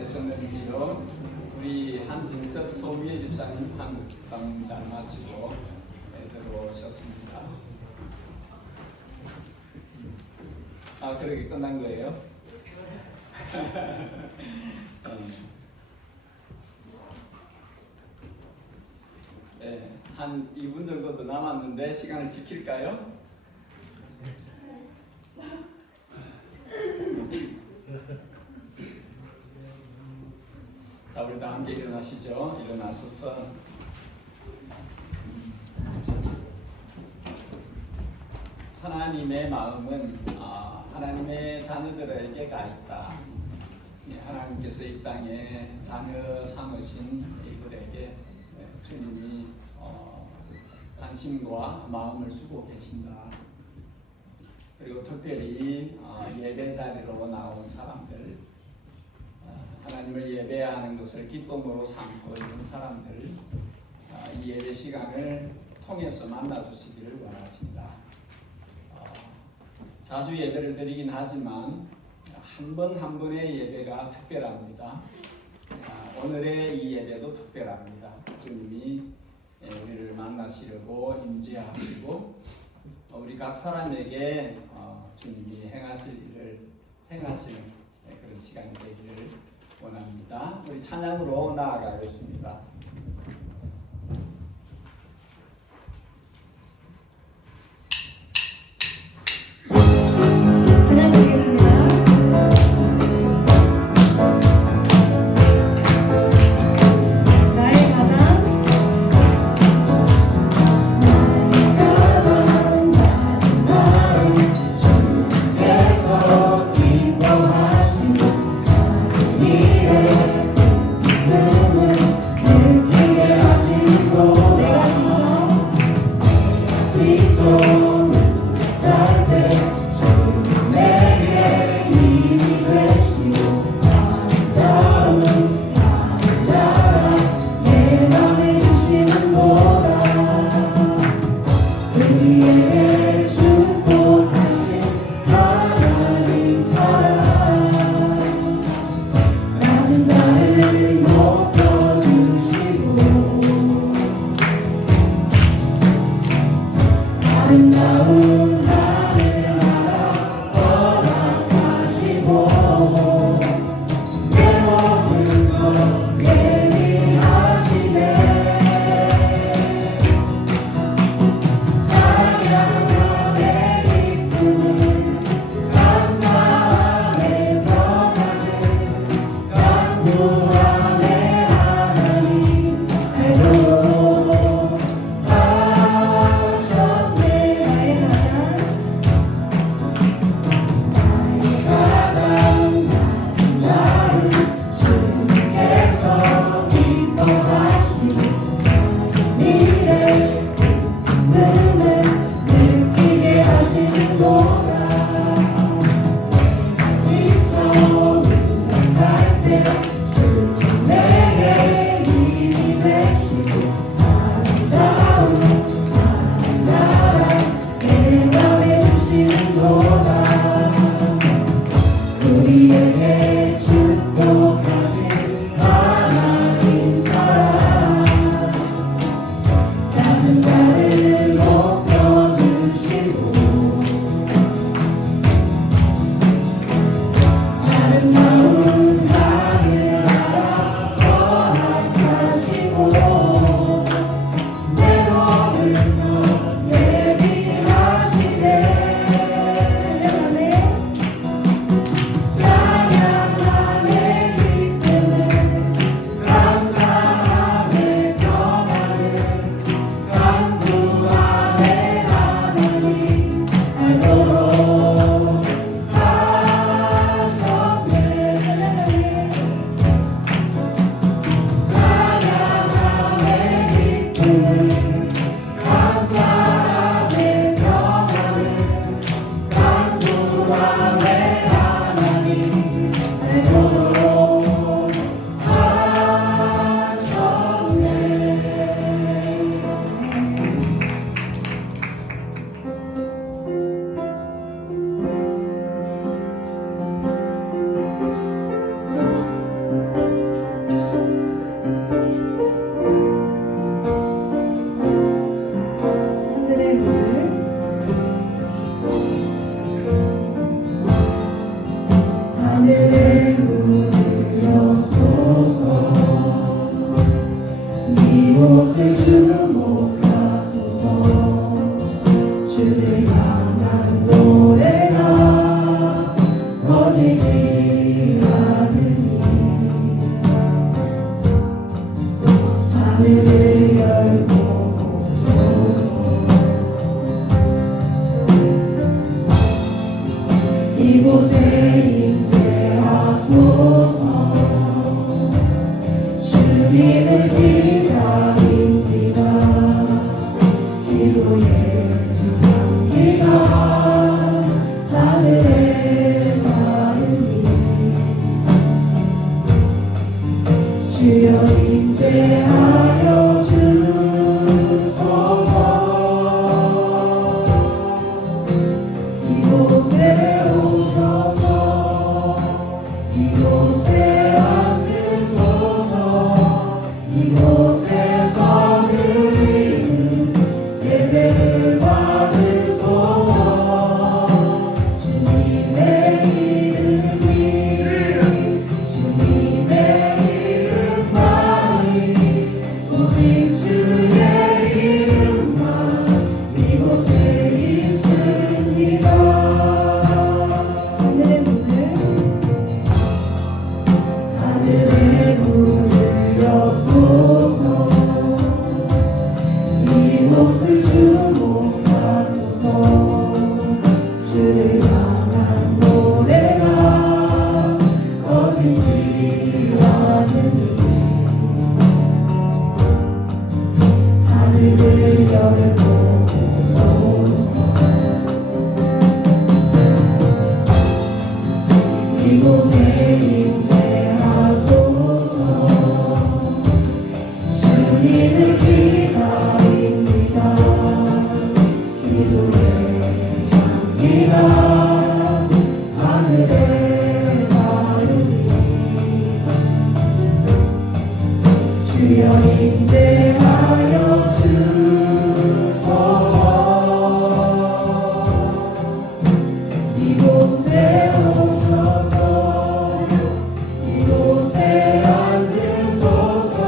계셨는지요? 우리 한진섭 소미애 집사님 한국방 잘 마치고 들어오셨습니다. 그렇게 끝난 거예요? 네, 한 2분 정도 더 남았는데 시간을 지킬까요? 자, 우리 다 함께 일어나시죠. 일어나셔서 하나님의 마음은 하나님의 자녀들에게 가 있다. 하나님께서 이 땅에 자녀 삼으신 이들에게 주님이 관심과 마음을 두고 계신다. 그리고 특별히 예배 자리로 나온 사람들, 하나님을 예배하는 것을 기쁨으로 삼고 있는 사람들, 이 예배 시간을 통해서 만나주시기를 원하십니다. 자주 예배를 드리긴 하지만 한 번 한 번의 예배가 특별합니다. 오늘의 이 예배도 특별합니다. 주님이 우리를 만나시려고 임재하시고 우리 각 사람에게 주님이 행하실 일을 행하시는 그런 시간이 되기를 원합니다. 우리 찬양으로 나아가겠습니다. 찬양 드리겠습니다. 나의 가장 주께서 기뻐하시는 자기 일의 기쁨을 주여 임재하여 주소서. 이곳에 오셔서 이곳에 앉으소서. 이곳에서 드리는 예배를 받으소서. 주님의 이름이 주님의 이름만이 오직 주의 이름만 이곳에 있습니다. 하늘의 문을 여소서. 이곳을 주목하소서. 주를 향한 노래가 꺼지지 않으니 하늘을 열고 오소서. 이곳에 임재하소서. 주님을 기다립니다. 기도의 향기가 하늘에 닿으니 주여 임재하여 주소서. 이곳에 오셔서 이곳에 앉으소서.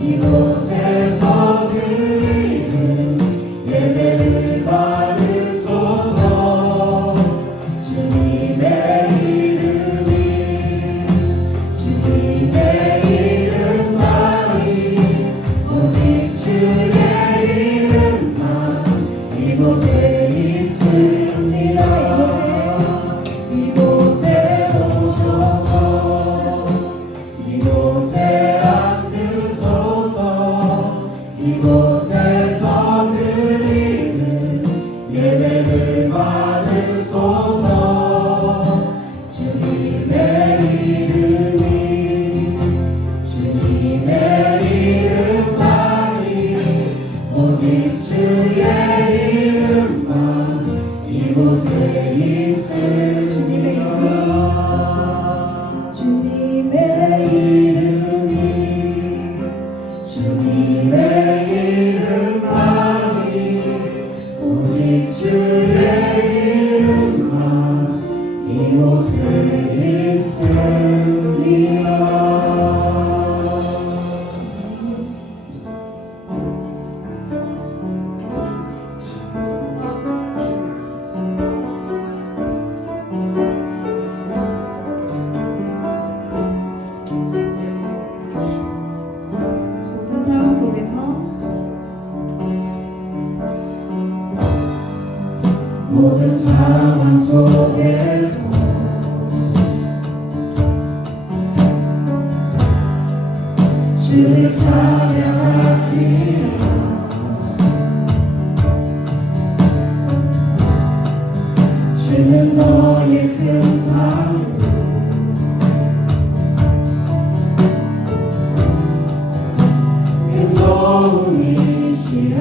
이곳에서 드리는 예배를 받으소서. 주님의 이름이 주님의 이름만이 오직 주의 이름만 이곳에 있습니다. 이곳에 오셔서 이곳에 앉으소서. 이곳에서 드리는 예배를 받으소서. 주님의 이름이 주님의 이름만이 오직 주의 이름만 이곳에 있습니다. 주님의 이름이 주님의 이름만이 오직 주의 이름만 이곳에 있습니다. 모든 상황 속에서 모든 상황 속에서 주를 찬양하지라. 주는 너의 큰 사랑 큰 도움이시라.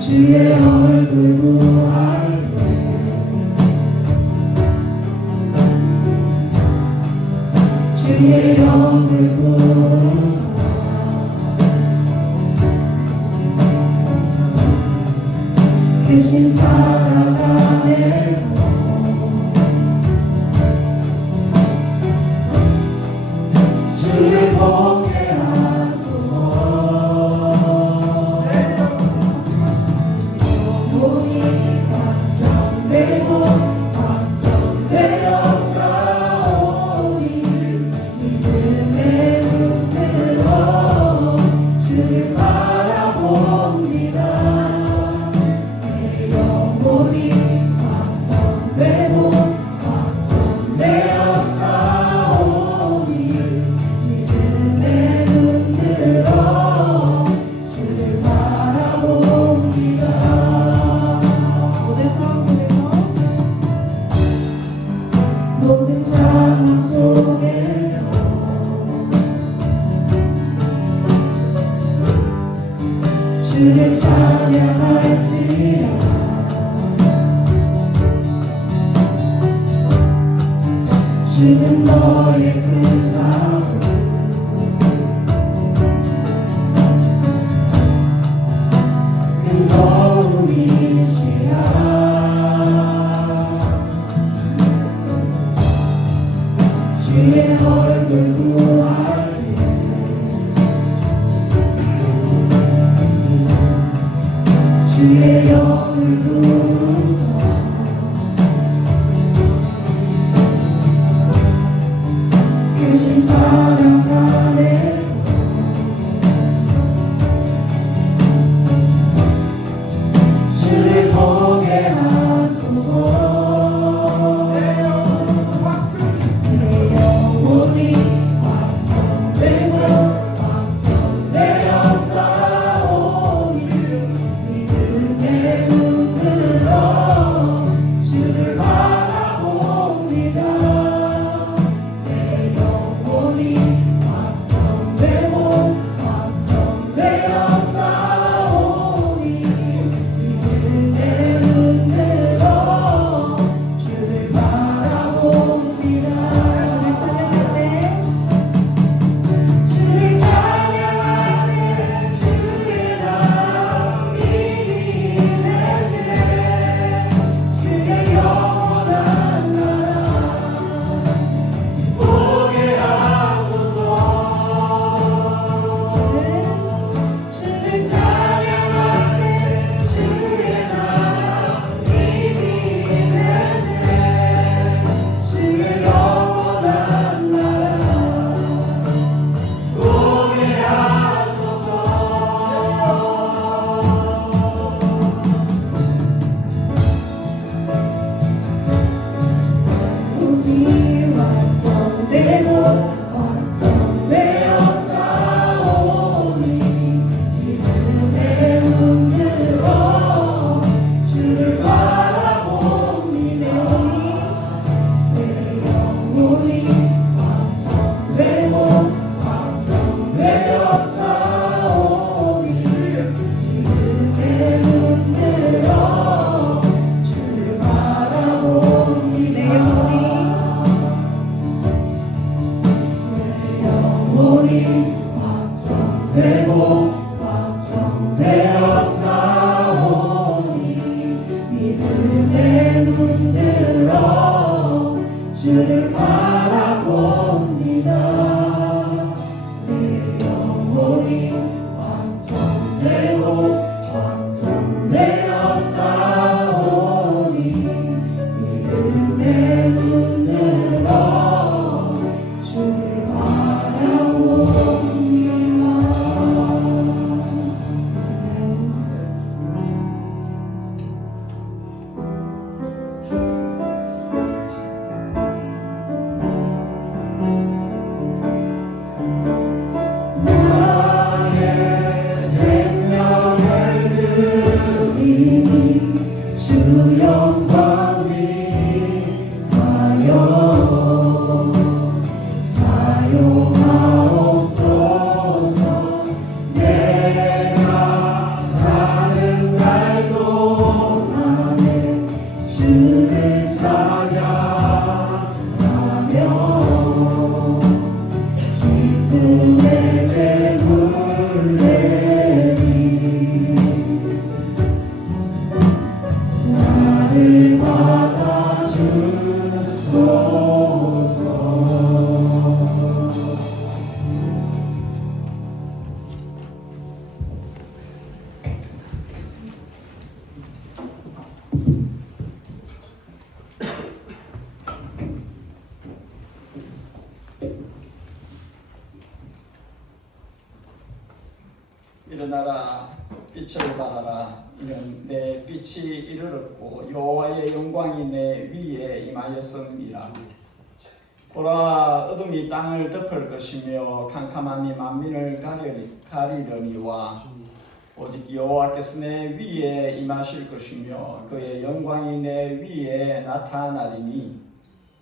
주의 얼굴 구할 때 주의 영을 구하사 크신 사랑 안에서 주를 복해하소서. 몸이 완전되고 완전되어 싸우니 믿음의 눈 들어 주를 바라봅니다. 내 영혼이 완전되고 완전되어 싸우니 믿음의 눈 들어 주를 바라봅니다. 모든 상황 속에서 주는 너의 큰 사랑 그 더움이시라 주의 얼굴 구하리 주의 영을 구사 크신 사랑 안에서 주를 보게 하소서 내 영혼이 완성되고 완성되어 싸우니 믿음의 눈으로 주를 바라봅니다 내 영혼이 완성되고 완성되어 싸우니 믿음의 눈으로 주를 바라봅니다 주를 찬양할 때 주의 나라 비비는 때 주의 영원한 나라 보게 하소서 주를 찬양할 때 주의 나라 비비는 때 주의 영원한 나라 보게 하소서 우리 완성되고 완성되어 싸우니 믿음의 눈으로 주를 바라보니 내 영혼이 완성되고 완성되어 싸우니 믿음의 눈으로 주를 바라보니 내 영혼이 완성되고 완성되어 싸우니 믿음의 눈으로 주를 바라봅니다 내 영혼이 완성되고 완성되어 싸우니 믿음의 눈으로 주를 바라봅니다. 나의 생명을 드리니 주 영광 위하여 사용하옵소서 내가 사는 날 동안에 주를 찬양하며 기쁨의 제물 내리 나를 받아주소서 일어나라 빛을 발하라 이는 내 빛이 이르렀고 여호와의 영광이 내 위에 임하였음이라 보라 어둠이 땅을 덮을 것이며 캄캄함이 만민을 가리려니와 오직 여호와께서 내 위에 임하실 것이며 그의 영광이 내 위에 나타나리니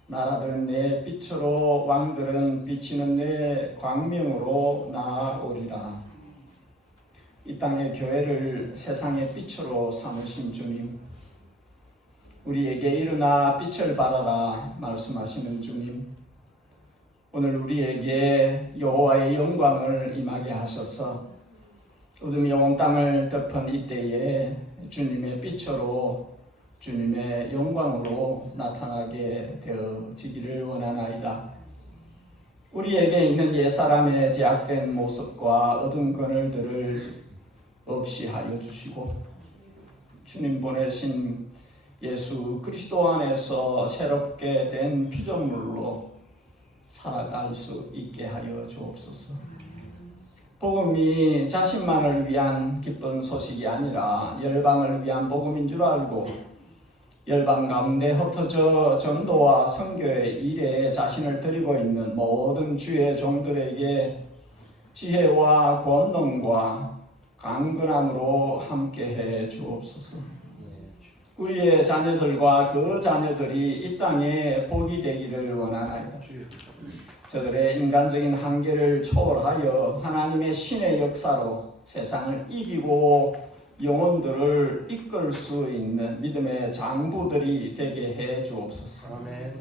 나라들은 내 빛으로 왕들은 비치는 내 광명으로 나아오리라. 이 땅의 교회를 세상의 빛으로 삼으신 주님, 우리에게 일어나 빛을 발하라 말씀하시는 주님, 오늘 우리에게 여호와의 영광을 임하게 하셔서 어둠이 온 땅을 덮은 이때에 주님의 빛으로 주님의 영광으로 나타나게 되어지기를 원하나이다. 우리에게 있는 옛사람의 제약된 모습과 어두운 그늘들을 없이 하여 주시고 주님 보내신 예수 그리스도 안에서 새롭게 된 피조물로 살아갈 수 있게 하여 주옵소서. 복음이 자신만을 위한 기쁜 소식이 아니라 열방을 위한 복음인 줄 알고 열방 가운데 흩어져 전도와 선교의 일에 자신을 드리고 있는 모든 주의 종들에게 지혜와 권능과 강건함으로 함께해 주옵소서. 우리의 자녀들과 그 자녀들이 이 땅에 복이 되기를 원하나이다. 저들의 인간적인 한계를 초월하여 하나님의 신의 역사로 세상을 이기고 영혼들을 이끌 수 있는 믿음의 장부들이 되게 해 주옵소서. 아멘.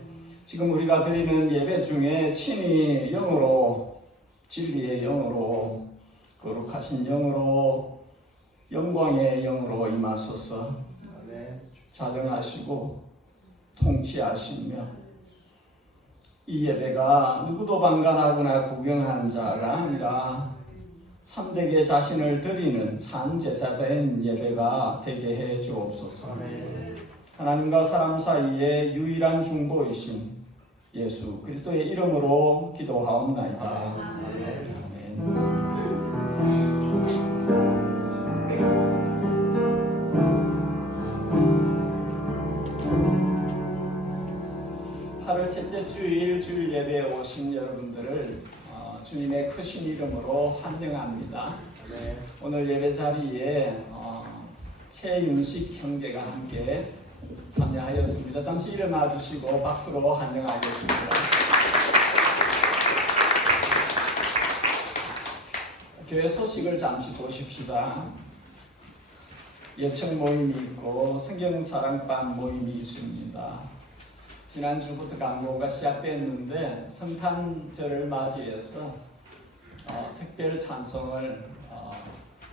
지금 우리가 드리는 예배 중에 친히 영으로 진리의 영으로 거룩하신 영으로 영광의 영으로 임하소서. 아멘. 자정하시고 통치하시며 이 예배가 누구도 방관하거나 구경하는 자가 아니라 참되게 자신을 드리는 산 제사된 예배가 되게 해 주옵소서. 아멘. 하나님과 사람 사이의 유일한 중보이신 예수 그리스도의 이름으로 기도하옵나이다. 아멘. 아멘. 8월 셋째 주일 주일 예배에 오신 여러분들을 주님의 크신 이름으로 환영합니다. 아멘. 오늘 예배 자리에 최윤식 형제가 함께 참여하였습니다. 잠시 일어나 주시고 박수로 환영하겠습니다. 교회 소식을 잠시 보십시다. 예청 모임이 있고 성경사랑반 모임이 있습니다. 지난주부터 강모가 시작됐는데 성탄절을 맞이해서 특별 찬송을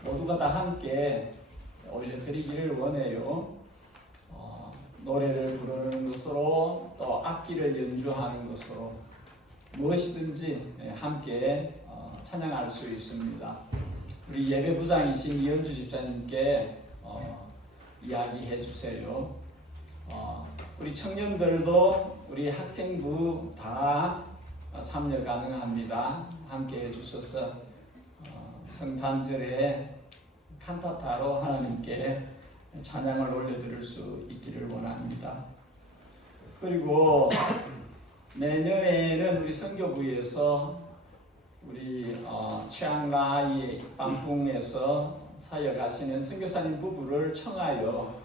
모두가 다 함께 올려드리기를 원해요. 노래를 부르는 것으로 또 악기를 연주하는 것으로 무엇이든지 함께 찬양할 수 있습니다. 우리 예배부장이신 이현주 집사님께 이야기해 주세요. 우리 청년들도 우리 학생부 다 참여 가능합니다. 함께 해주셔서 성탄절에 칸타타로 하나님께 찬양을 올려드릴 수 있기를 원합니다. 그리고 내년에는 우리 선교부에서 우리 치앙라이 방풍에서 사역하시는 선교사님 부부를 청하여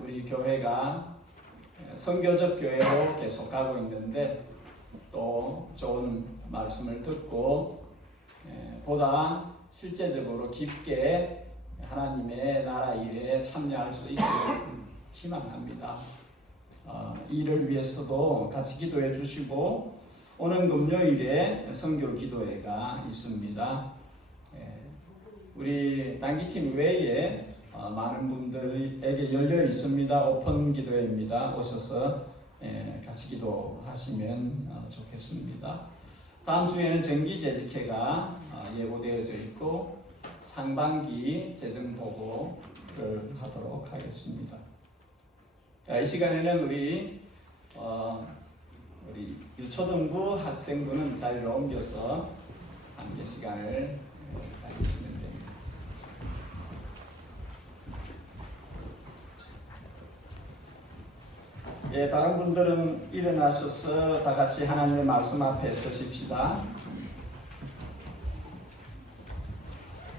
우리 교회가 선교적 교회로 계속하고 있는데 또 좋은 말씀을 듣고 보다 실제적으로 깊게 하나님의 나라 일에 참여할 수 있기를 희망합니다. 이를 위해서도 같이 기도해 주시고 오는 금요일에 선교 기도회가 있습니다. 우리 단기팀 외에 많은 분들에게 열려 있습니다. 오픈 기도회입니다. 오셔서 같이 기도하시면 좋겠습니다. 다음 주에는 정기 재직회가 예고되어져 있고 상반기 재정 보고를 하도록 하겠습니다. 이 시간에는 우리 유초등부 학생부는 자리로 옮겨서 함께 시간을 가지시면 됩니다. 다른 분들은 일어나셔서 다 같이 하나님의 말씀 앞에 서십시다.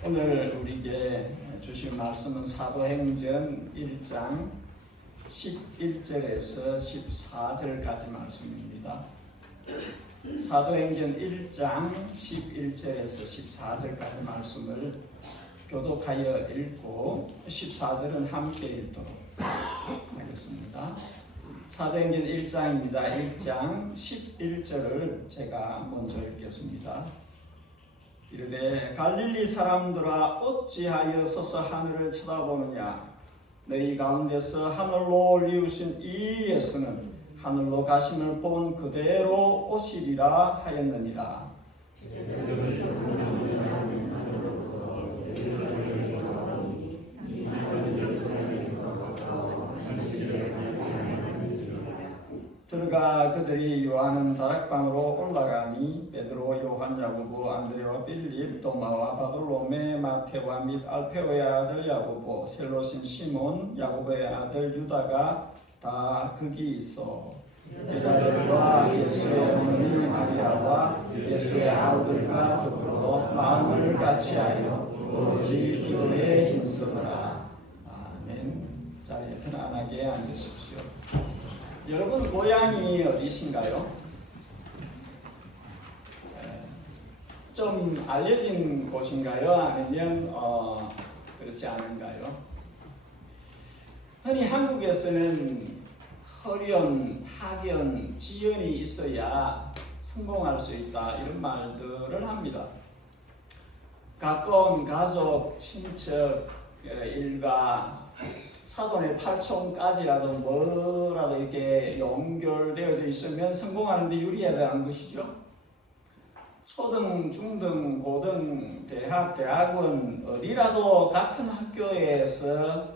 오늘 우리에게 주신 말씀은 사도행전 1장 11절에서 14절까지 말씀입니다. 사도행전 1장 11절에서 14절까지 말씀을 교독하여 읽고 14절은 함께 읽도록 하겠습니다. 사도행전 1장입니다. 1장 11절을 제가 먼저 읽겠습니다. 이르되 갈릴리 사람들아 어찌하여 서서 하늘을 쳐다보느냐 너희 가운데서 하늘로 올리우신 이 예수는 하늘로 가심을 본 그대로 오시리라 하였느니라. 들어가 그들이 요한은 다락방으로 올라가니 베드로, 요한, 야고보, 안드레와 빌립, 도마와 바돌로메, 마테와 및 알페오의 아들 야고보, 셀로신 시몬, 야고보의 아들 유다가 다 거기 있어 여자들과 예수의 어머니 마리아와 예수의 아우들과 더불어 마음을 같이하여 오로지 기도에 힘쓰더라. 아멘. 자리에 편안하게 앉으십시오. 여러분 고향이 어디신가요? 좀 알려진 곳인가요? 아니면 그렇지 않은가요? 흔히 한국에서는 허련, 학연, 지연이 있어야 성공할 수 있다 이런 말들을 합니다. 가까운 가족, 친척, 일가 사돈의 팔촌까지라도 뭐라도 이렇게 연결되어져 있으면 성공하는 데 유리하다는 것이죠. 초등, 중등, 고등, 대학, 대학원 어디라도 같은 학교에서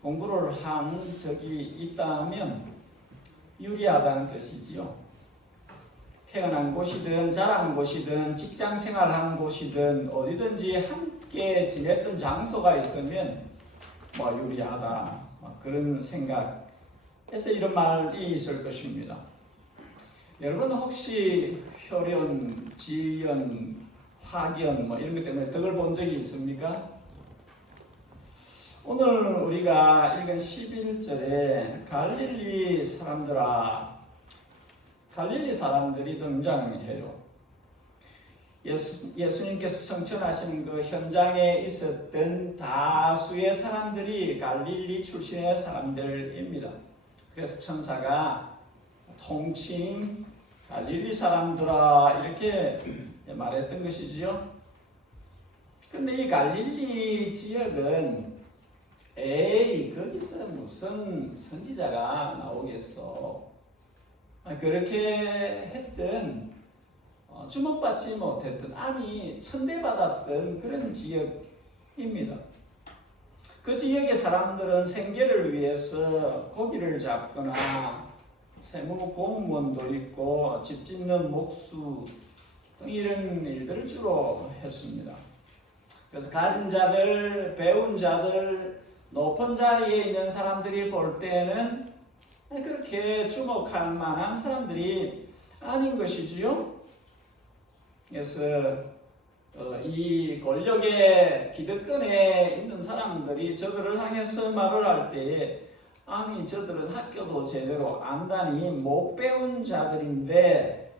공부를 한 적이 있다면 유리하다는 뜻이지요. 태어난 곳이든 자란 곳이든 직장생활한 곳이든 어디든지 함께 지냈던 장소가 있으면 유리하다 그런 생각에서 이런 말이 있을 것입니다. 여러분 혹시 혈연, 지연, 화견 이런 것 때문에 덕을 본 적이 있습니까? 오늘 우리가 읽은 11절에 갈릴리 사람들이 등장해요. 예수님께서 성천하신 그 현장에 있었던 다수의 사람들이 갈릴리 출신의 사람들입니다. 그래서 천사가 통칭 갈릴리 사람들아 이렇게 말했던 것이지요. 근데 이 갈릴리 지역은 거기서 무슨 선지자가 나오겠어. 그렇게 했던 주목받지 못했던 천대받았던 그런 지역입니다. 그 지역의 사람들은 생계를 위해서 고기를 잡거나 세무 공무원도 있고 집 짓는 목수 등 이런 일들을 주로 했습니다. 그래서 가진 자들, 배운 자들, 높은 자리에 있는 사람들이 볼 때는 그렇게 주목할 만한 사람들이 아닌 것이지요. 그래서 이 권력의 기득권에 있는 사람들이 저들을 향해서 말을 할 때에 저들은 학교도 제대로 안 다니 못 배운 자들인데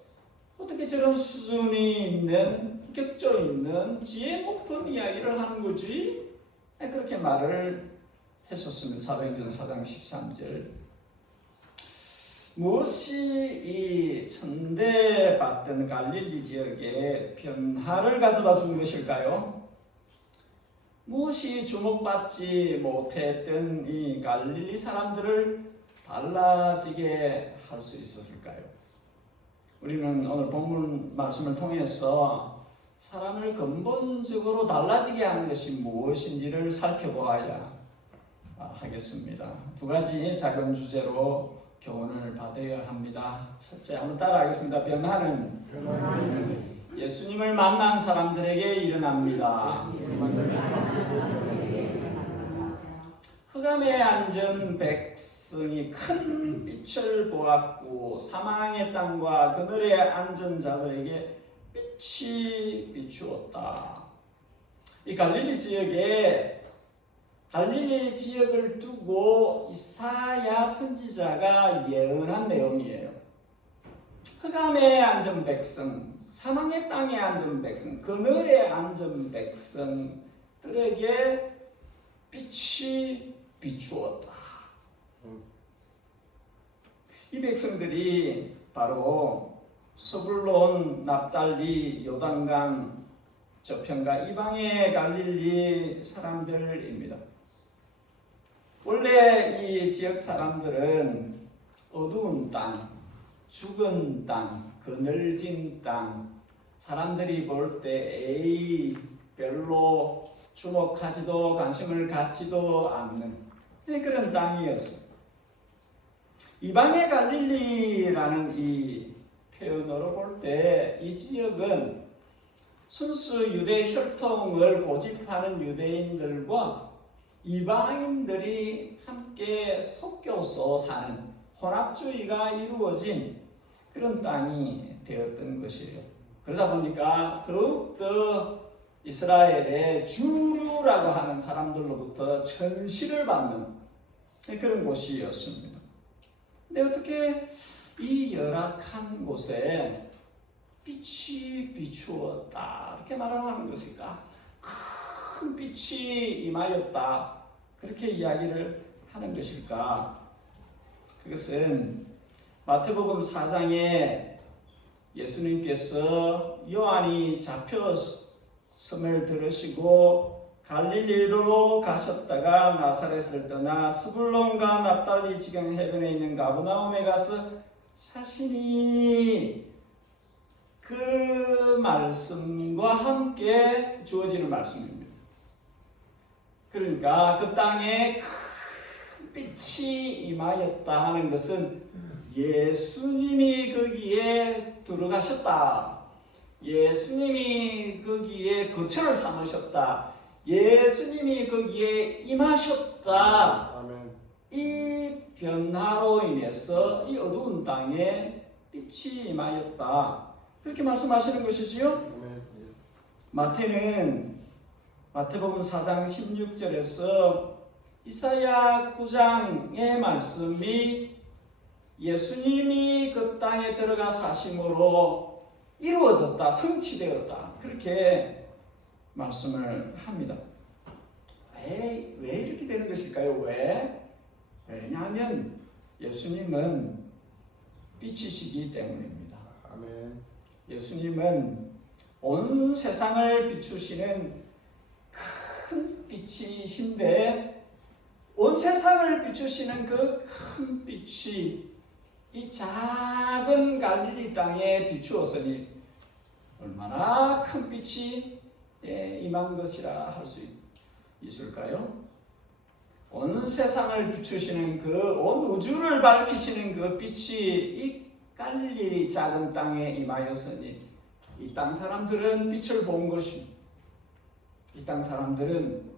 어떻게 저런 수준이 있는 격조 있는 지혜 높은 이야기를 하는 거지? 그렇게 말을 했었습니다. 사도행전 4장 13절. 무엇이 이 천대받던 갈릴리 지역에 변화를 가져다 준 것일까요? 무엇이 주목받지 못했던 이 갈릴리 사람들을 달라지게 할 수 있었을까요? 우리는 오늘 본문 말씀을 통해서 사람을 근본적으로 달라지게 하는 것이 무엇인지를 살펴보아야 하겠습니다. 두 가지 작은 주제로 교훈을 받아야 합니다. 첫째, 한번 따라하겠습니다. 변화는 예수님을 만난 사람들에게 일어납니다. 흑암에 앉은 백성이 큰 빛을 보았고 사망의 땅과 그늘에 앉은 자들에게 빛이 비추었다. 이 갈릴리 지역을 두고 이사야 선지자가 예언한 내용이에요. 흑암에 앉은 백성, 사망의 땅에 앉은 백성, 그늘에 앉은 백성들에게 빛이 비추었다. 이 백성들이 바로 스불론, 납달리, 요단강 저편과 이방의 갈릴리 사람들입니다. 원래 이 지역 사람들은 어두운 땅, 죽은 땅, 그늘진 땅, 사람들이 볼 때 별로 주목하지도 관심을 갖지도 않는 그런 땅이었어요. 이방의 갈릴리라는 이 표현으로 볼 때 이 지역은 순수 유대 혈통을 고집하는 유대인들과 이방인들이 함께 섞여서 사는 혼합주의가 이루어진 그런 땅이 되었던 것이에요. 그러다 보니까 더욱더 이스라엘의 주류라고 하는 사람들로부터 천시를 받는 그런 곳이었습니다. 근데 어떻게 이 열악한 곳에 빛이 비추었다 이렇게 말을 하는 것일까? 큰 빛이 임하였다 그렇게 이야기를 하는 것일까? 그것은 마태복음 4장에 예수님께서 요한이 잡혔음을 들으시고 갈릴리로 가셨다가 나사렛을 떠나 스불론과 납달리 지경 해변에 있는 가버나움에 가서 자신이 그 말씀과 함께 주어지는 말씀입니다. 그러니까 그 땅에 큰 빛이 임하였다 하는 것은 예수님이 거기에 들어가셨다. 예수님이 거기에 거처를 삼으셨다. 예수님이 거기에 임하셨다. 아멘. 이 변화로 인해서 이 어두운 땅에 빛이 임하였다. 그렇게 말씀하시는 것이지요. 아멘. 마태복음 4장 16절에서 이사야 9장의 말씀이 예수님이 그 땅에 들어가 사심으로 이루어졌다, 성취되었다. 그렇게 말씀을 합니다. 왜 이렇게 되는 것일까요? 왜냐하면 예수님은 빛이시기 때문입니다. 아멘. 예수님은 온 세상을 비추시는 큰 빛이신데 온 세상을 비추시는 그 큰 빛이 이 작은 갈릴리 땅에 비추었으니 얼마나 큰 빛이 임한 것이라 할 수 있을까요? 온 세상을 비추시는 그 온 우주를 밝히시는 그 빛이 이 갈릴리 작은 땅에 임하였으니 이 땅 사람들은 빛을 본 것입니다. 이 땅 사람들은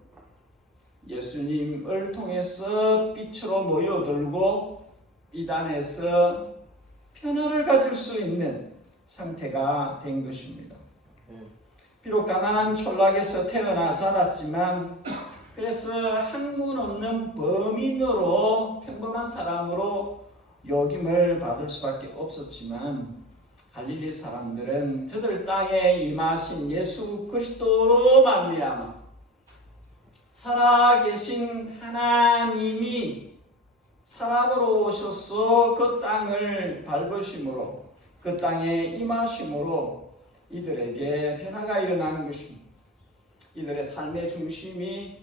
예수님을 통해서 빛으로 모여들고 빛 안에서 변화를 가질 수 있는 상태가 된 것입니다. 비록 가난한 촌락에서 태어나 자랐지만 그래서 학문 없는 범인으로 평범한 사람으로 욕임을 받을 수밖에 없었지만 갈릴리 사람들은 저들 땅에 임하신 예수 그리스도로 말미암아 살아계신 하나님이 사람으로 오셔서 그 땅을 밟으심으로 그 땅에 임하심으로 이들에게 변화가 일어나는 것입니다. 이들의 삶의 중심이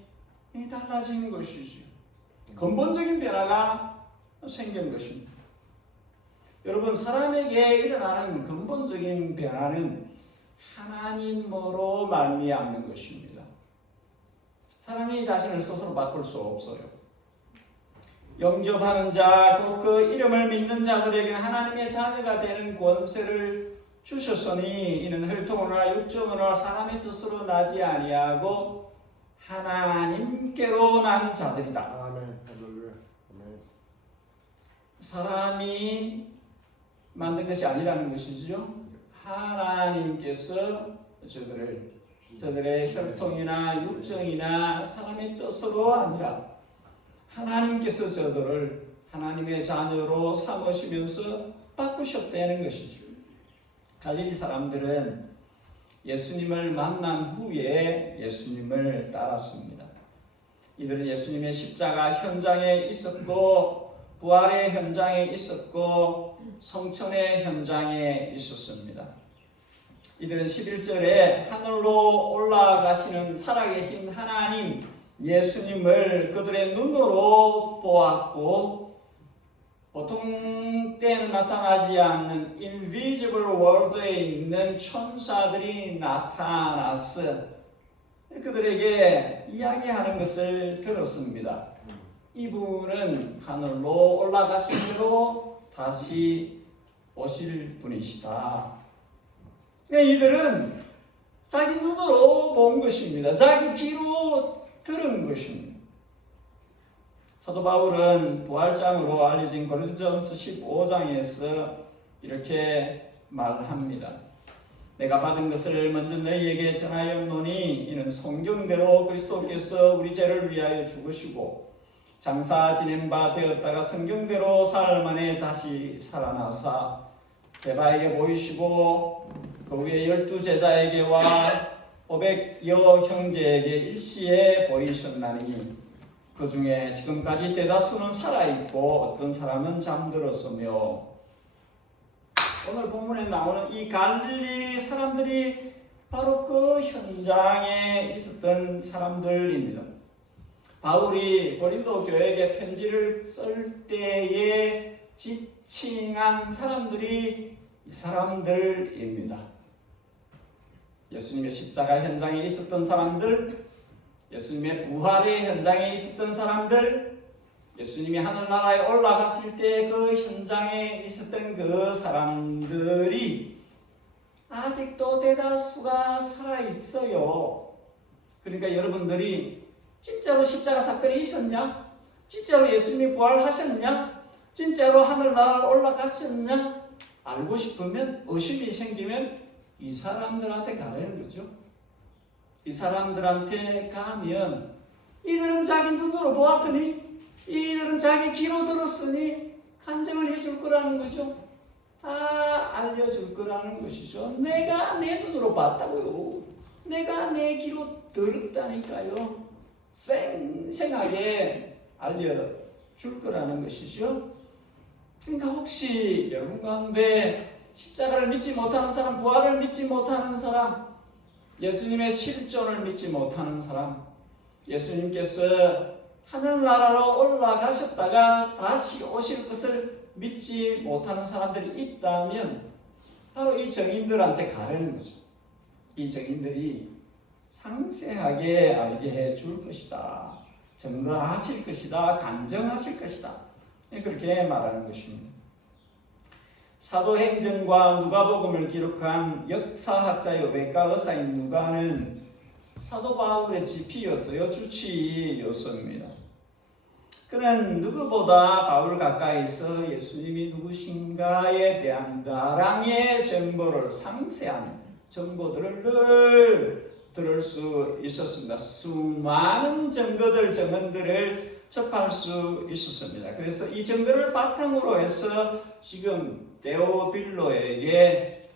달라진 것이죠. 근본적인 변화가 생긴 것입니다. 여러분, 사람에게 일어나는 근본적인 변화는 하나님으로 말미암는 것입니다. 사람이 자신을 스스로 바꿀 수 없어요. 영접하는 자, 곧 그 이름을 믿는 자들에게는 하나님의 자녀가 되는 권세를 주셨으니 이는 혈통으로나 육정으로나 사람의 뜻으로 나지 아니하고 하나님께로 난 자들이다. 아멘. 할렐루야. 아멘. 사람이 만든 것이 아니라는 것이지요. 하나님께서 저들의 혈통이나 육정이나 사람의 뜻으로 아니라 하나님께서 저들을 하나님의 자녀로 삼으시면서 바꾸셨다는 것이죠. 갈릴리 사람들은 예수님을 만난 후에 예수님을 따랐습니다. 이들은 예수님의 십자가 현장에 있었고 부활의 현장에 있었고 성천의 현장에 있었습니다. 이들은 11절에 하늘로 올라가시는 살아계신 하나님 예수님을 그들의 눈으로 보았고, 보통 때는 나타나지 않는 invisible world에 있는 천사들이 나타나서 그들에게 이야기하는 것을 들었습니다. 이분은 하늘로 올라가신 대로 다시 오실 분이시다. 이들은 자기 눈으로 본 것입니다. 자기 귀로 들은 것입니다. 사도 바울은 부활장으로 알려진 고린도전서 15장에서 이렇게 말합니다. 내가 받은 것을 먼저 너희에게 전하였노니 이는 성경대로 그리스도께서 우리 죄를 위하여 죽으시고 장사 지낸 바 되었다가 성경대로 사흘 만에 다시 살아나사 게바에게 보이시고 그 후에 12제자에게와 500여 형제에게 일시에 보이셨나니 그 중에 지금까지 대다수는 살아있고 어떤 사람은 잠들었으며. 오늘 본문에 나오는 이 갈릴리 사람들이 바로 그 현장에 있었던 사람들입니다. 바울이 고린도 교회에게 편지를 쓸 때에 지칭한 사람들이 이 사람들입니다. 예수님의 십자가 현장에 있었던 사람들, 예수님의 부활의 현장에 있었던 사람들, 예수님이 하늘나라에 올라갔을 때 그 현장에 있었던 그 사람들이 아직도 대다수가 살아있어요. 그러니까 여러분들이 진짜로 십자가 사건이 있었냐? 진짜로 예수님이 부활하셨냐? 진짜로 하늘나라에 올라가셨냐? 알고 싶으면, 의심이 생기면 이 사람들한테 가라는 거죠. 이 사람들한테 가면 이들은 자기 눈으로 보았으니, 이들은 자기 귀로 들었으니 간증을 해줄 거라는 거죠. 다 알려줄 거라는 것이죠. 내가 내 눈으로 봤다고요. 내가 내 귀로 들었다니까요. 생생하게 알려줄 거라는 것이죠. 그러니까 혹시 여러분 가운데 십자가를 믿지 못하는 사람, 부활을 믿지 못하는 사람, 예수님의 실존을 믿지 못하는 사람, 예수님께서 하늘나라로 올라가셨다가 다시 오실 것을 믿지 못하는 사람들이 있다면 바로 이 증인들한테 가라는 거죠. 이 증인들이 상세하게 알게 해줄 것이다. 증거하실 것이다. 간증하실 것이다. 그렇게 말하는 것입니다. 사도행전과 누가복음을 기록한 역사학자요 외과 의사인 누가는 사도 바울의 지피였어요. 주치 요소입니다. 그는 누구보다 바울 가까이서 예수님이 누구신가에 대한 다량의 정보를, 상세한 정보들을 늘 들을 수 있었습니다. 수많은 증언들을 접할 수 있었습니다. 그래서 이 증거를 바탕으로 해서 지금 데오빌로에게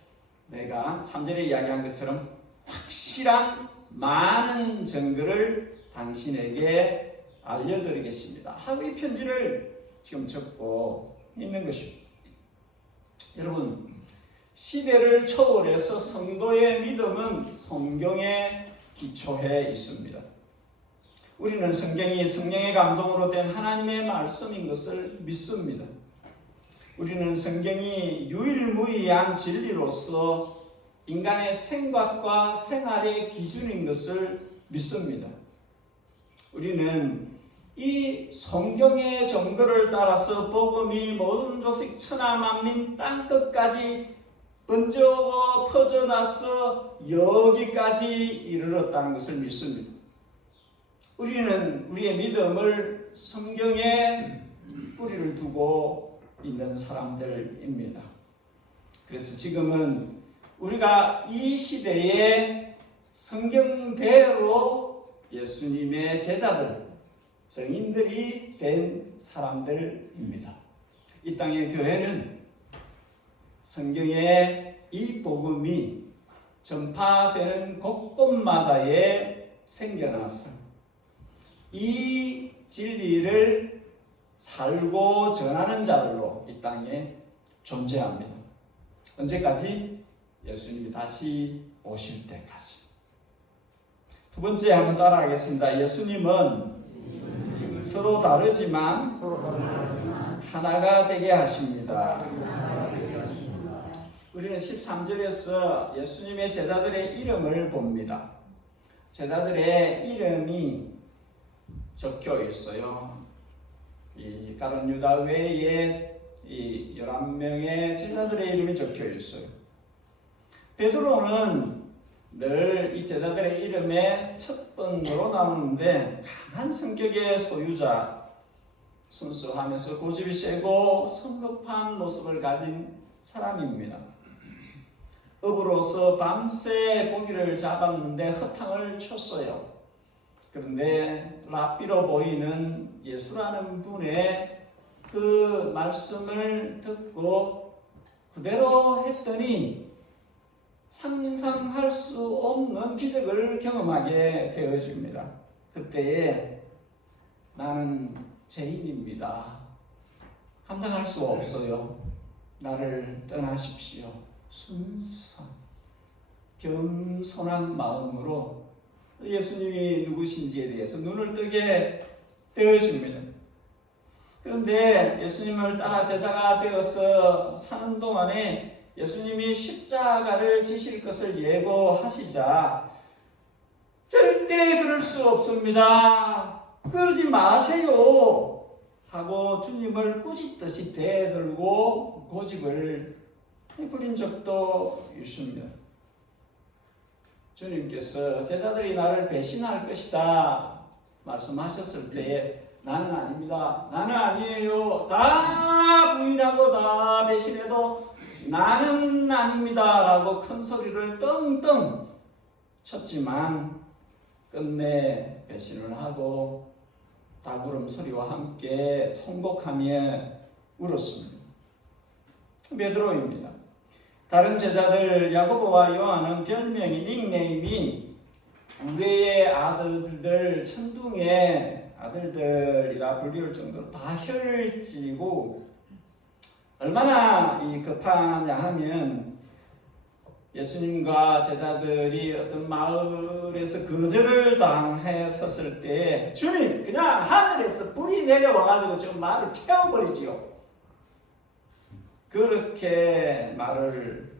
내가 3절에 이야기한 것처럼 확실한 많은 증거를 당신에게 알려드리겠습니다 하고 이 편지를 지금 적고 있는 것입니다. 여러분, 시대를 초월해서 성도의 믿음은 성경에 기초해 있습니다. 우리는 성경이 성령의 감동으로 된 하나님의 말씀인 것을 믿습니다. 우리는 성경이 유일무이한 진리로서 인간의 생각과 생활의 기준인 것을 믿습니다. 우리는 이 성경의 정도를 따라서 복음이 모든 족속 천하 만민 땅끝까지 번져 퍼져나서 여기까지 이르렀다는 것을 믿습니다. 우리는 우리의 믿음을 성경에 뿌리를 두고 있는 사람들입니다. 그래서 지금은 우리가 이 시대에 성경대로 예수님의 제자들, 증인들이 된 사람들입니다. 이 땅의 교회는 성경의 이 복음이 전파되는 곳곳마다에 생겨나서 이 진리를 살고 전하는 자들로 이 땅에 존재합니다. 언제까지? 예수님이 다시 오실 때까지. 두 번째 한번 따라하겠습니다. 예수님은 서로 다르지만 하나가 되게 하십니다. 우리는 13절에서 예수님의 제자들의 이름을 봅니다. 제자들의 이름이 적혀 있어요. 이 가룟 유다 외에 이 11명의 제자들의 이름이 적혀 있어요. 베드로는 늘 이 제자들의 이름에 첫 번으로 나오는데 강한 성격의 소유자, 순수하면서 고집이 세고 성급한 모습을 가진 사람입니다. 업으로서 밤새 고기를 잡았는데 허탕을 쳤어요. 그런데 랍비로 보이는 예수라는 분의 그 말씀을 듣고 그대로 했더니 상상할 수 없는 기적을 경험하게 되어집니다. 그때에 나는 죄인입니다. 감당할 수 없어요. 나를 떠나십시오. 순수한 겸손한 마음으로 예수님이 누구신지에 대해서 눈을 뜨게 되어집니다. 그런데 예수님을 따라 제자가 되어서 사는 동안에 예수님이 십자가를 지실 것을 예고하시자 절대 그럴 수 없습니다. 그러지 마세요 하고 주님을 꾸짖듯이 대들고 고집을 부린 적도 있습니다. 주님께서 제자들이 나를 배신할 것이다 말씀하셨을 때에 나는 아닙니다. 나는 아니에요. 다 부인하고 다 배신해도 나는 아닙니다 라고 큰 소리를 떵떵 쳤지만 끝내 배신을 하고 다구름 소리와 함께 통곡하며 울었습니다. 베드로입니다. 다른 제자들 야고보와 요한은 별명이 닉네임이 우레의 아들들, 천둥의 아들들이라 불리울 정도로 다 혈지고 얼마나 이 급하냐 하면 예수님과 제자들이 어떤 마을에서 거절을 당했었을 때 주님 그냥 하늘에서 불이 내려와가지고 지금 말을 태워버리지요. 그렇게 말을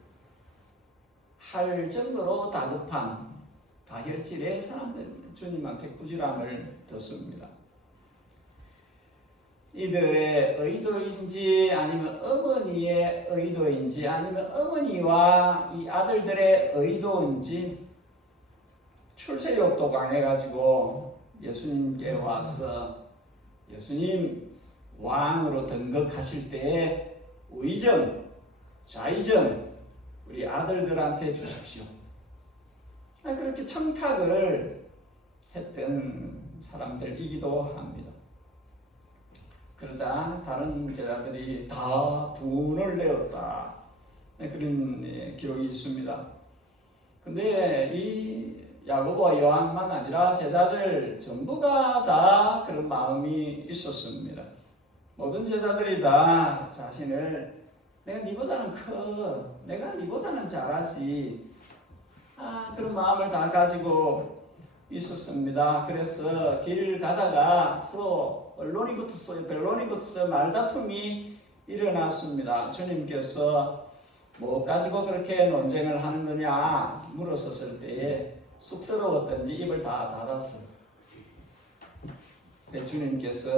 할 정도로 다급한 다혈질의 사람들입니다. 주님한테 꾸지람을 듣습니다. 이들의 의도인지 아니면 어머니의 의도인지 아니면 어머니와 이 아들들의 의도인지 출세욕도 강해가지고 예수님께 와서 예수님 왕으로 등극하실 때에 의정, 좌의정 우리 아들들한테 주십시오. 그렇게 청탁을 했던 사람들이기도 합니다. 그러자 다른 제자들이 다 분을 내었다. 그런 기록이 있습니다. 근데 이 야고보와 요한만 아니라 제자들 전부가 다 그런 마음이 있었습니다. 모든 제자들이 다 자신을 내가 니보다는 커, 내가 니보다는 잘하지, 그런 마음을 다 가지고 있었습니다. 그래서 길 가다가 서로 언론이 붙었어요. 변론이 붙었어요. 말다툼이 일어났습니다. 주님께서 뭐 가지고 그렇게 논쟁을 하는 거냐 물었었을 때에 쑥스러웠던지 입을 다 닫았어요. 주님께서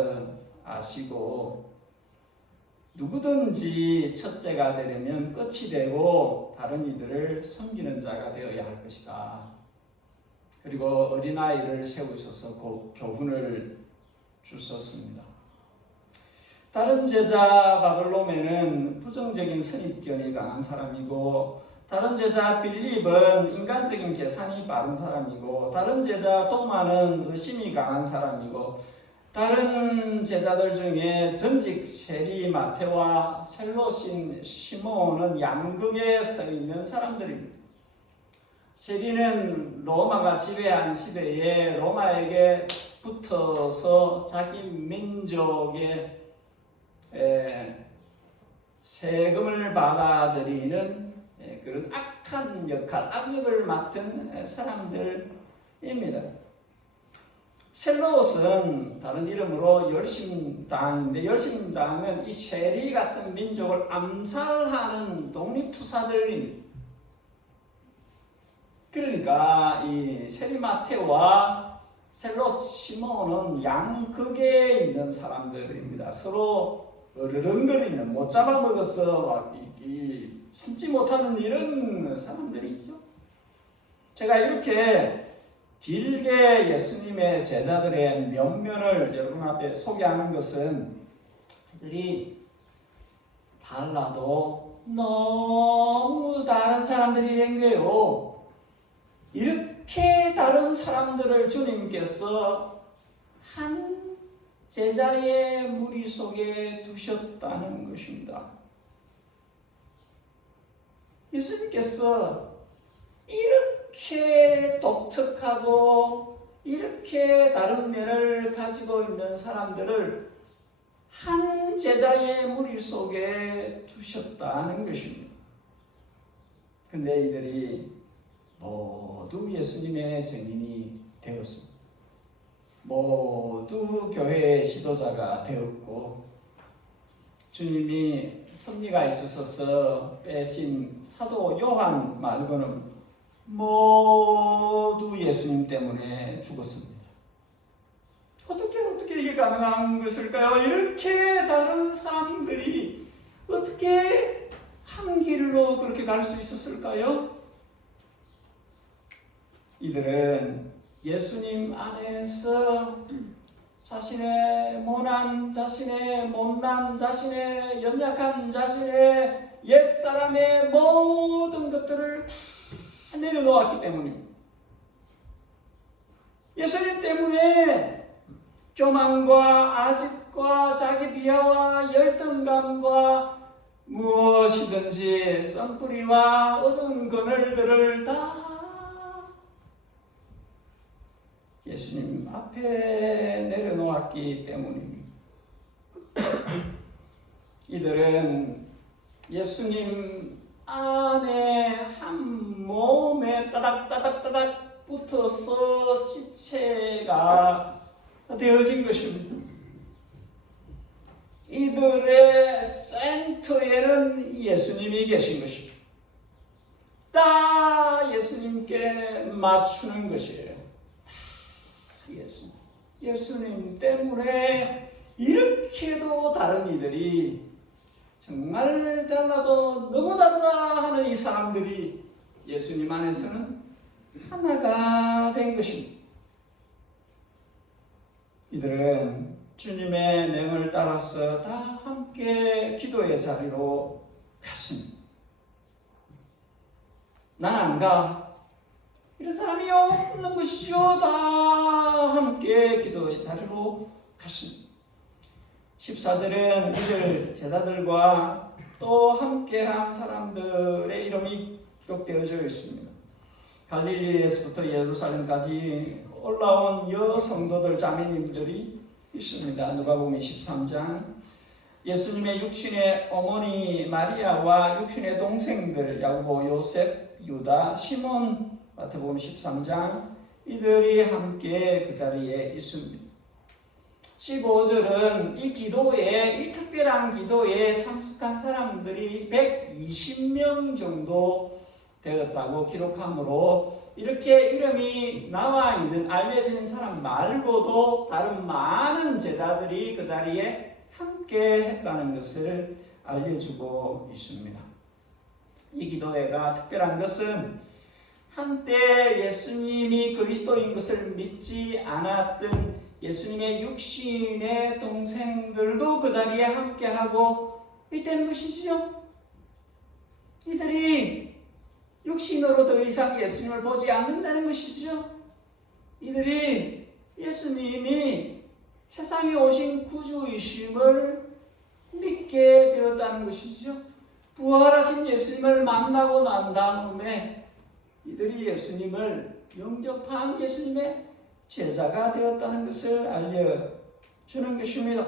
아시고 누구든지 첫째가 되려면 끝이 되고 다른 이들을 섬기는 자가 되어야 할 것이다. 그리고 어린아이를 세우셔서 교훈을 주셨습니다. 다른 제자 바돌로메는 부정적인 선입견이 강한 사람이고 다른 제자 빌립은 인간적인 계산이 빠른 사람이고 다른 제자 도마는 의심이 강한 사람이고 다른 제자들 중에 전직 세리 마테와 셀로신 시몬은 양극에 서 있는 사람들입니다. 세리는 로마가 지배한 시대에 로마에게 붙어서 자기 민족의 세금을 받아들이는 그런 악한 역할, 악역을 맡은 사람들입니다. 셀롯은 다른 이름으로 열심당인데, 열심당은 이 세리 같은 민족을 암살하는 독립투사들입니다. 그러니까 이 세리마테와 셀롯 시몬은 양극에 있는 사람들입니다. 서로 어르렁거리는, 못 잡아먹어서 참지 못하는 이런 사람들이죠. 제가 이렇게 길게 예수님의 제자들의 면면을 여러분 앞에 소개하는 것은 그들이 달라도 너무 다른 사람들이란 거예요. 이렇게 다른 사람들을 주님께서 한 제자의 무리 속에 두셨다는 것입니다. 예수님께서 이렇게 독특하고 이렇게 다른 면을 가지고 있는 사람들을 한 제자의 무리 속에 두셨다는 것입니다. 근데 이들이 모두 예수님의 증인이 되었습니다. 모두 교회의 지도자가 되었고, 주님이 섭리가 있으셔서 빼신 사도 요한 말고는 모두 예수님 때문에 죽었습니다. 어떻게 이게 가능한 것일까요? 이렇게 다른 사람들이 어떻게 한 길로 그렇게 갈 수 있었을까요? 이들은 예수님 안에서 자신의 모난, 자신의 못난, 자신의 연약한, 자신의 옛사람의 모든 것들을 다 내려놓았기 때문입니다. 예수님 때문에 교만과 아집과 자기 비하와 열등감과 무엇이든지 썬뿌리와 어두운 그늘들을 다 예수님 앞에 내려놓았기 때문입니다. 이들은 예수님 안에 한 몸에 따닥따닥따닥 붙어서 지체가 되어진 것입니다. 이들의 센터에는 예수님이 계신 것입니다. 다 예수님께 맞추는 것이에요. 예수님 때문에 이렇게도 다른 이들이 정말 달라도 너무 다르다 하는 이 사람들이 예수님 안에서는 하나가 된 것입니다. 이들은 주님의 명을 따라서 다 함께 기도의 자리로 갔습니다. 난 안 가. 이런 사람이 없는 것이죠. 다 함께 기도의 자리로 갔습니다. 14절은 이들 제자들과 또 함께한 사람들의 이름이 기록되어져 있습니다. 갈릴리에서부터 예루살렘까지 올라온 여성도들, 자매님들이 있습니다. 누가복음 23장, 예수님의 육신의 어머니 마리아와 육신의 동생들 야고보, 요셉, 유다, 시몬, 마태복음 13장, 이들이 함께 그 자리에 있습니다. 15절은 이 기도에, 이 특별한 기도에 참석한 사람들이 120명 정도 되었다고 기록하므로 이렇게 이름이 나와 있는 알려진 사람 말고도 다른 많은 제자들이 그 자리에 함께 했다는 것을 알려주고 있습니다. 이 기도회가 특별한 것은 한때 예수님이 그리스도인 것을 믿지 않았던 예수님의 육신의 동생들도 그 자리에 함께하고 있다는 것이지요. 이들이 육신으로 더 이상 예수님을 보지 않는다는 것이지요. 이들이 예수님이 세상에 오신 구주이심을 믿게 되었다는 것이지요. 부활하신 예수님을 만나고 난 다음에 이들이 예수님을 영접한 예수님의 제자가 되었다는 것을 알려주는 것입니다.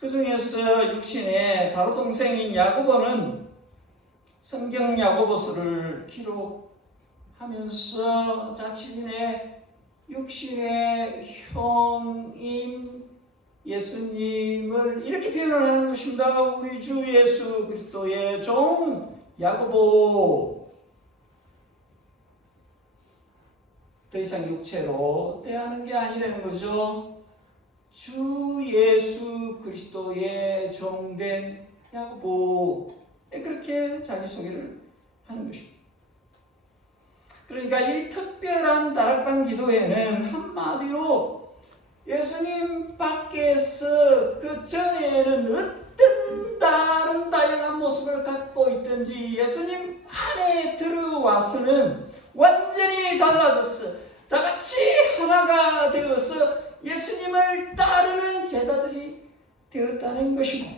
그 중에서 육신의 바로 동생인 야고보는 성경 야고보서를 기록하면서 자신의 육신의 형인 예수님을 이렇게 표현하는 것입니다. 우리 주 예수 그리스도의 종 야고보. 더 이상 육체로 대하는 게 아니라는 거죠. 주 예수 그리스도의 종된 야고보. 그렇게 자기소개를 하는 것입니다. 그러니까 이 특별한 다락방 기도회는 한마디로 예수님 밖에서 그 전에는 어떤 다른 다양한 모습을 갖고 있든지 예수님 안에 들어와서는 완전히 달라졌어. 다같이 하나가 되어서 예수님을 따르는 제자들이 되었다는 것이고,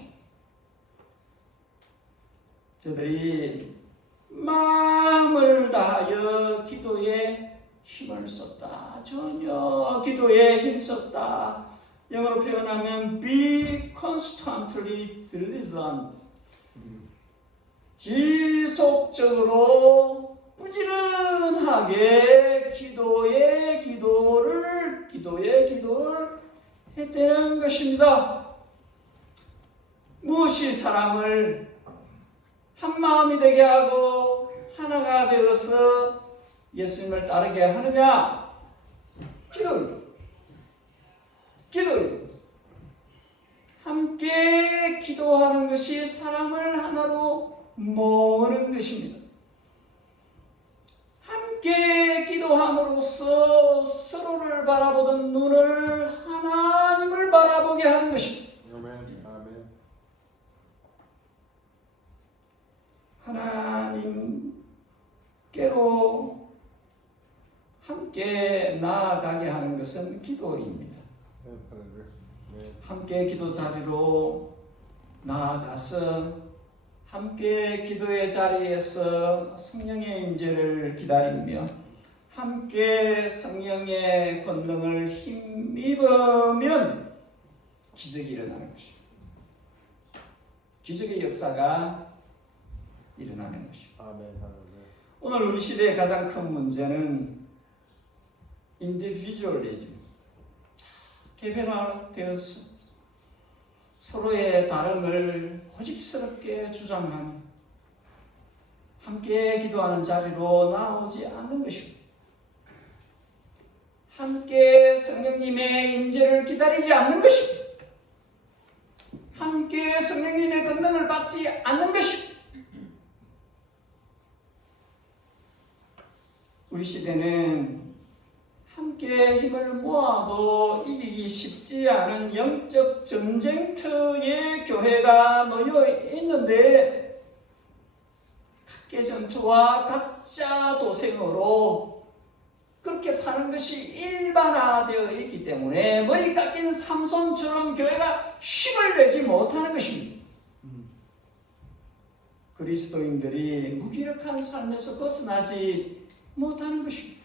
저들이 마음을 다하여 기도에 힘을 썼다. 전혀 기도에 힘썼다. 영어로 표현하면 be constantly diligent. 지속적으로 부지런하게 기도의 기도를 했다는 것입니다. 무엇이 사람을 한 마음이 되게 하고 하나가 되어서 예수님을 따르게 하느냐? 기도요. 함께 기도하는 것이 사람을 하나로 모으는 것입니다. 함께 기도함으로써 서로를 바라보던 눈을 하나님을 바라보게 하는 것입니다. 아멘. 아멘. 하나님께로 함께 나아가게 하는 것은 기도입니다. 함께 기도 자리로 나아가서 함께 기도의 자리에서 성령의 임재를 기다리며 함께 성령의 권능을 힘입으면 기적이 일어나는 것입니다. 기적의 역사가 일어나는 것입니다. 아멘. 오늘 우리 시대의 가장 큰 문제는 인디비주얼리즘, 개별화되어서 서로의 다름을 고집스럽게 주장하며 함께 기도하는 자리로 나오지 않는 것입니다. 함께 성령님의 임재를 기다리지 않는 것입니다. 함께 성령님의 권능을 받지 않는 것입니다. 우리 시대는 함께 힘을 모아도 이기기 쉽지 않은 영적 전쟁터에 교회가 놓여 있는데 각계 전투와 각자 도생으로 그렇게 사는 것이 일반화되어 있기 때문에 머리 깎인 삼손처럼 교회가 힘을 내지 못하는 것입니다. 그리스도인들이 무기력한 삶에서 벗어나지 못하는 것입니다.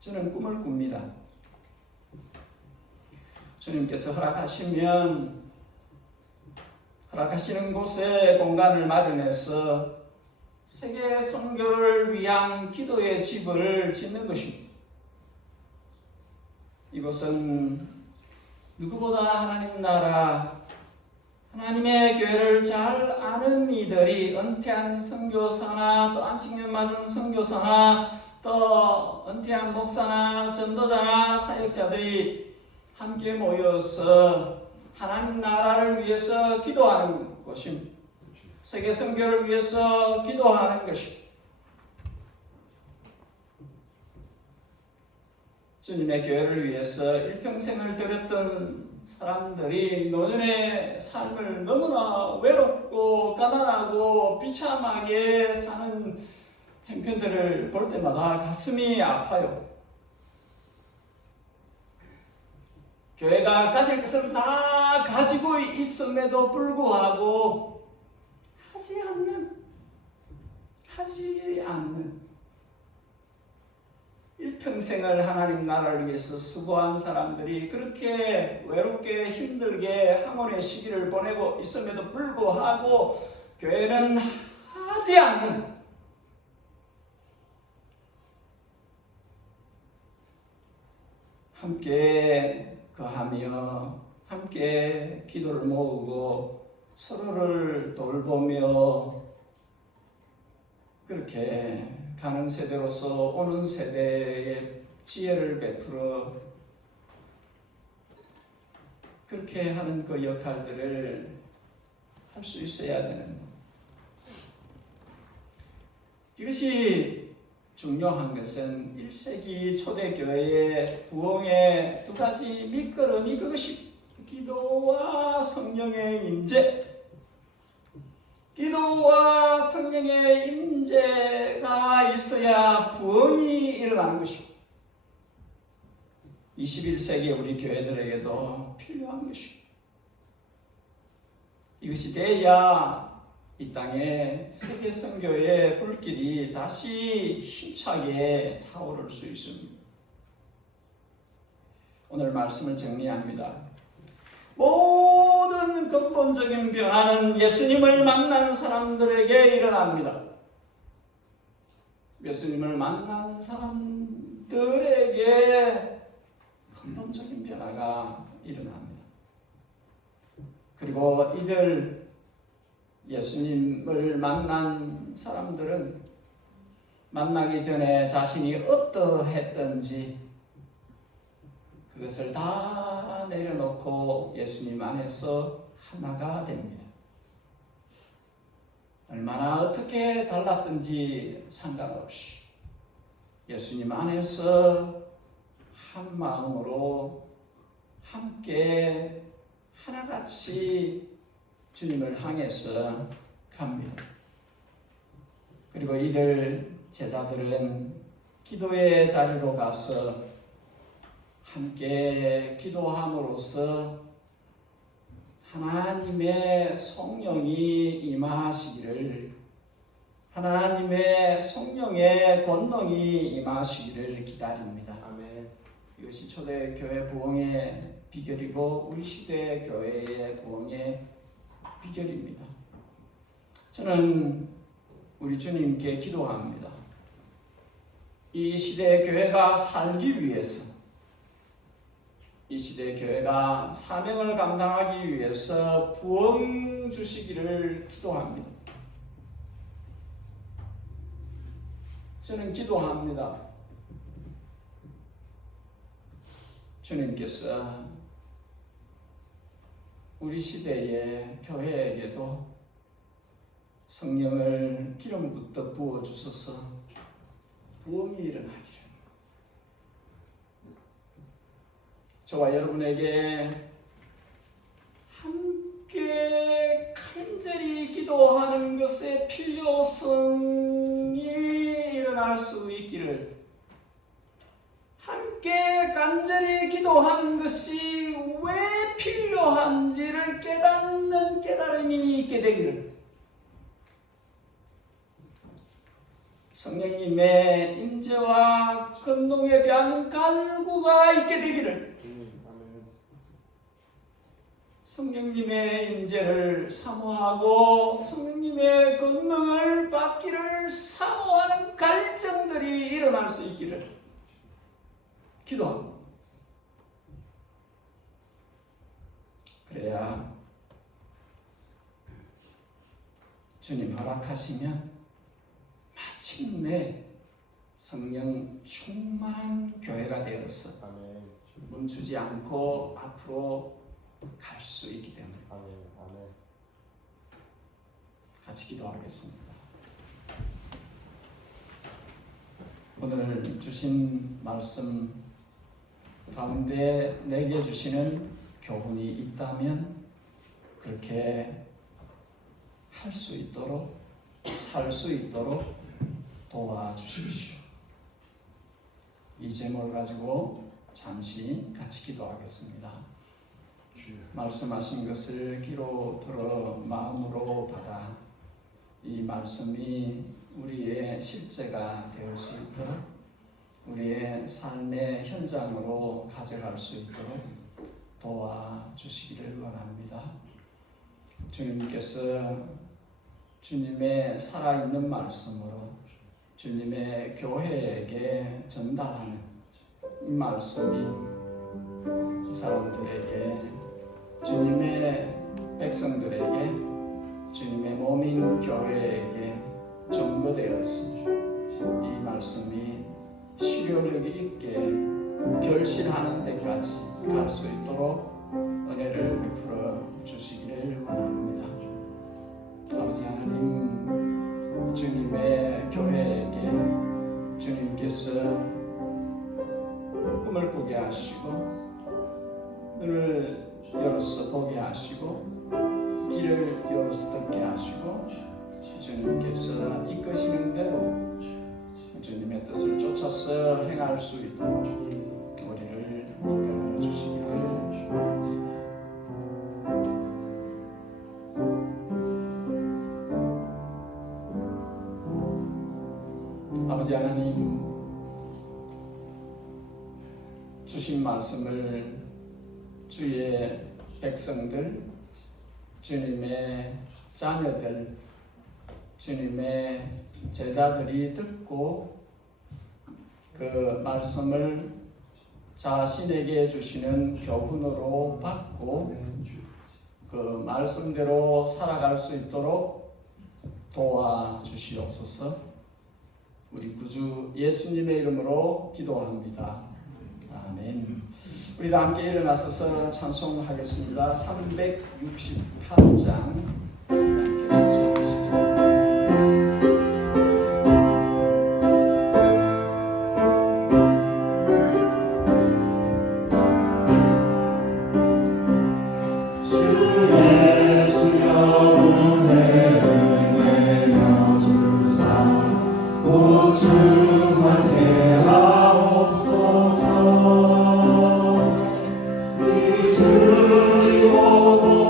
저는 꿈을 꿉니다. 주님께서 허락하시는 곳에 공간을 마련해서 세계 선교를 위한 기도의 집을 짓는 것입니다. 이곳은 누구보다 하나님 나라, 하나님의 교회를 잘 아는 이들이 은퇴한 선교사나 또 안식년 맞은 선교사나 또 은퇴한 목사나 전도자나 사역자들이 함께 모여서 하나님 나라를 위해서 기도하는 것입니다. 세계 선교를 위해서 기도하는 것입니다. 주님의 교회를 위해서 일평생을 드렸던 사람들이 노년의 삶을 너무나 외롭고 가난하고 비참하게 사는 형편들을 볼 때마다 가슴이 아파요. 교회가 가질 것을 다 가지고 있음에도 불구하고 하지 않는 일평생 평생을 하나님 나라를 위해서 수고한 사람들이 그렇게 외롭게 힘들게 항원의 시기를 보내고 있음에도 불구하고 교회는 하지 않는 함께 거하며 함께 기도를 모으고 서로를 돌보며 그렇게 가는 세대로서 오는 세대에 지혜를 베풀어 그렇게 하는 그 역할들을 할 수 있어야 되는데 이것이 중요한 것은 1세기 초대교회의 부흥의 두 가지 밑거름이 그것이 기도와 성령의 임재, 기도와 성령의 임재가 있어야 부흥이 일어나는 것입니다. 21세기 우리 교회들에게도 필요한 것입니다. 이것이 돼야 이 땅에 세계 선교의 불길이 다시 힘차게 타오를 수 있습니다. 오늘 말씀을 정리합니다. 모든 근본적인 변화는 예수님을 만난 사람들에게 일어납니다. 예수님을 만난 사람들에게 근본적인 변화가 일어납니다. 그리고 이들 예수님을 만난 사람들은 만나기 전에 자신이 어떠했던지 그것을 다 내려놓고 예수님 안에서 하나가 됩니다. 얼마나 어떻게 달랐든지 상관없이 예수님 안에서 한 마음으로 함께 하나같이 주님을 향해서 갑니다. 그리고 이들 제자들은 기도의 자리로 가서 함께 기도함으로써 하나님의 성령이 임하시기를, 하나님의 성령의 권능이 임하시기를 기다립니다. 아멘. 이것이 초대교회 부흥의 비결이고 우리 시대 교회의 부흥의 비결입니다. 저는 우리 주님께 기도합니다. 이 시대의 교회가 살기 위해서, 이 시대의 교회가 사명을 감당하기 위해서 부흥 주시기를 기도합니다. 저는 기도합니다. 주님께서 우리 시대의 교회에게도 성령을 기름부터 부어주셔서 부흥이 일어나기를, 저와 여러분에게 함께 간절히 기도하는 것의 필요성이 일어날 수 있기를, 함께 간절히 기도하는 것이 왜 필요한지를 깨닫는 깨달음이 있게 되기를, 성령님의 임재와 권능에 대한 간구가 있게 되기를, 성령님의 임재를 사모하고 성령님의 권능을 받기를 사모하는 갈증들이 일어날 수 있기를 기도합니다. 그래야 주님 허락하시면 마침내 성령 충만한 교회가 되어서 아멘. 멈추지 않고 앞으로 갈 수 있기 때문에 아멘. 아멘. 같이 기도하겠습니다. 오늘 주신 말씀 가운데 내게 주시는 교훈이 있다면 그렇게 할 수 있도록, 살 수 있도록 도와주십시오. 이 제목을 가지고 잠시 같이 기도하겠습니다. 말씀하신 것을 귀로 들어 마음으로 받아 이 말씀이 우리의 실제가 되을 수 있도록 우리의 삶의 현장으로 가져갈 수 있도록 도와주시기를 원합니다. 주님께서 주님의 살아있는 말씀으로 주님의 교회에게 전달하는 이 말씀이 사람들에게, 주님의 백성들에게, 주님의 몸인 교회에게 전거되었으니 이 말씀이 실효력이 있게 결실하는 데까지 갈 수 있도록 은혜를 베풀어 주시기를 원합니다. 아버지 하나님, 주님의 교회에게 주님께서 꿈을 꾸게 하시고 눈을 열어서 보게 하시고 귀를 열어서 듣게 하시고 주님께서 이끄시는 대로 주님의 뜻을 쫓아서 행할 수 있도록 우리를 이끌어 주시기를 원합니다. 아버지 하나님, 주신 말씀을 주의 백성들, 주님의 자녀들, 주님의 제자들이 듣고 그 말씀을 자신에게 주시는 교훈으로 받고 그 말씀대로 살아갈 수 있도록 도와주시옵소서. 우리 구주 예수님의 이름으로 기도합니다. 아멘. 우리 다 함께 일어나서서 찬송하겠습니다. 368장 함께 찬송하시죠.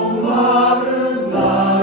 목마른 나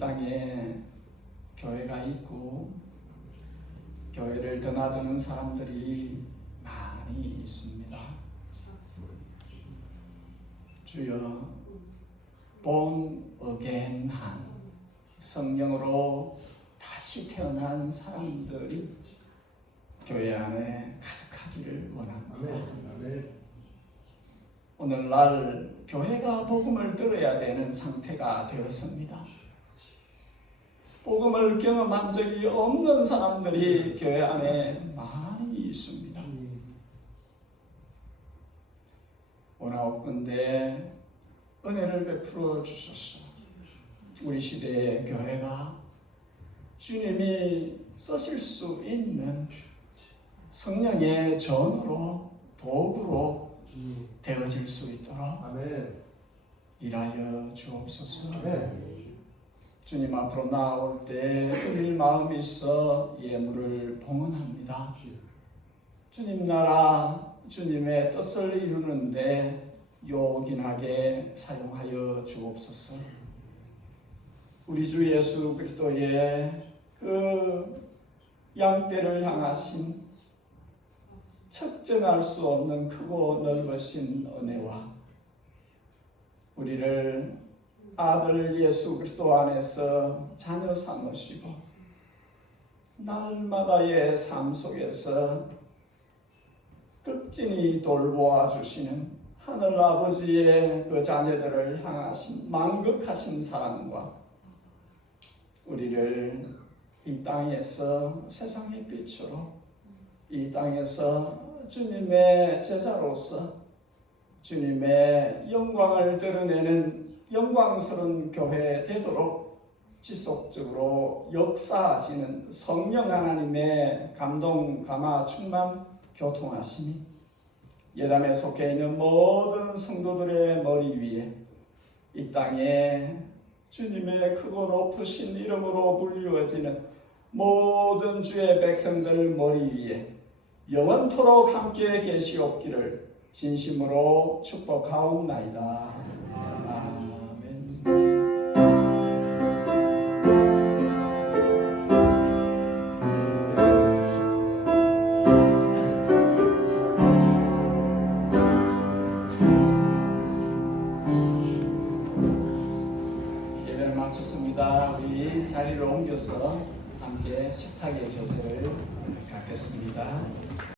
땅에 교회가 있고 교회를 드나드는 사람들이 많이 있습니다. 주여, born again한 성령으로 다시 태어난 사람들이 교회 안에 가득하기를 원합니다. 아멘. 오늘날 교회가 복음을 들어야 되는 상태가 되었습니다. 복음을 경험한 적이 없는 사람들이 교회 안에 많이 있습니다. 원하옵건대 은혜를 베풀어 주소서. 우리 시대의 교회가 주님이 쓰실 수 있는 성령의 전으로 도구로 되어질 수 있도록 아멘. 일하여 주옵소서. 아멘. 주님 앞으로 나올 때 드릴 마음이 있어 예물을 봉헌합니다. 주님 나라, 주님의 뜻을 이루는데 요긴하게 사용하여 주옵소서. 우리 주 예수 그리스도의 그 양떼를 향하신 측정할 수 없는 크고 넓으신 은혜와 우리를 아들 예수 그리스도 안에서 자녀 삼으시고 날마다의 삶 속에서 극진히 돌보아 주시는 하늘 아버지의 그 자녀들을 향하신 만극하신 사랑과 우리를 이 땅에서 세상의 빛으로 이 땅에서 주님의 제자로서 주님의 영광을 드러내는 영광스러운 교회 되도록 지속적으로 역사하시는 성령 하나님의 감동, 감화, 충만, 교통하심이 예담에 속해 있는 모든 성도들의 머리 위에 이 땅에 주님의 크고 높으신 이름으로 불리워지는 모든 주의 백성들 머리 위에 영원토록 함께 계시옵기를 진심으로 축복하옵나이다. 아멘. 예배를 마쳤습니다. 우리 자리를 옮겨서 함께 식탁의 교제를 갖겠습니다.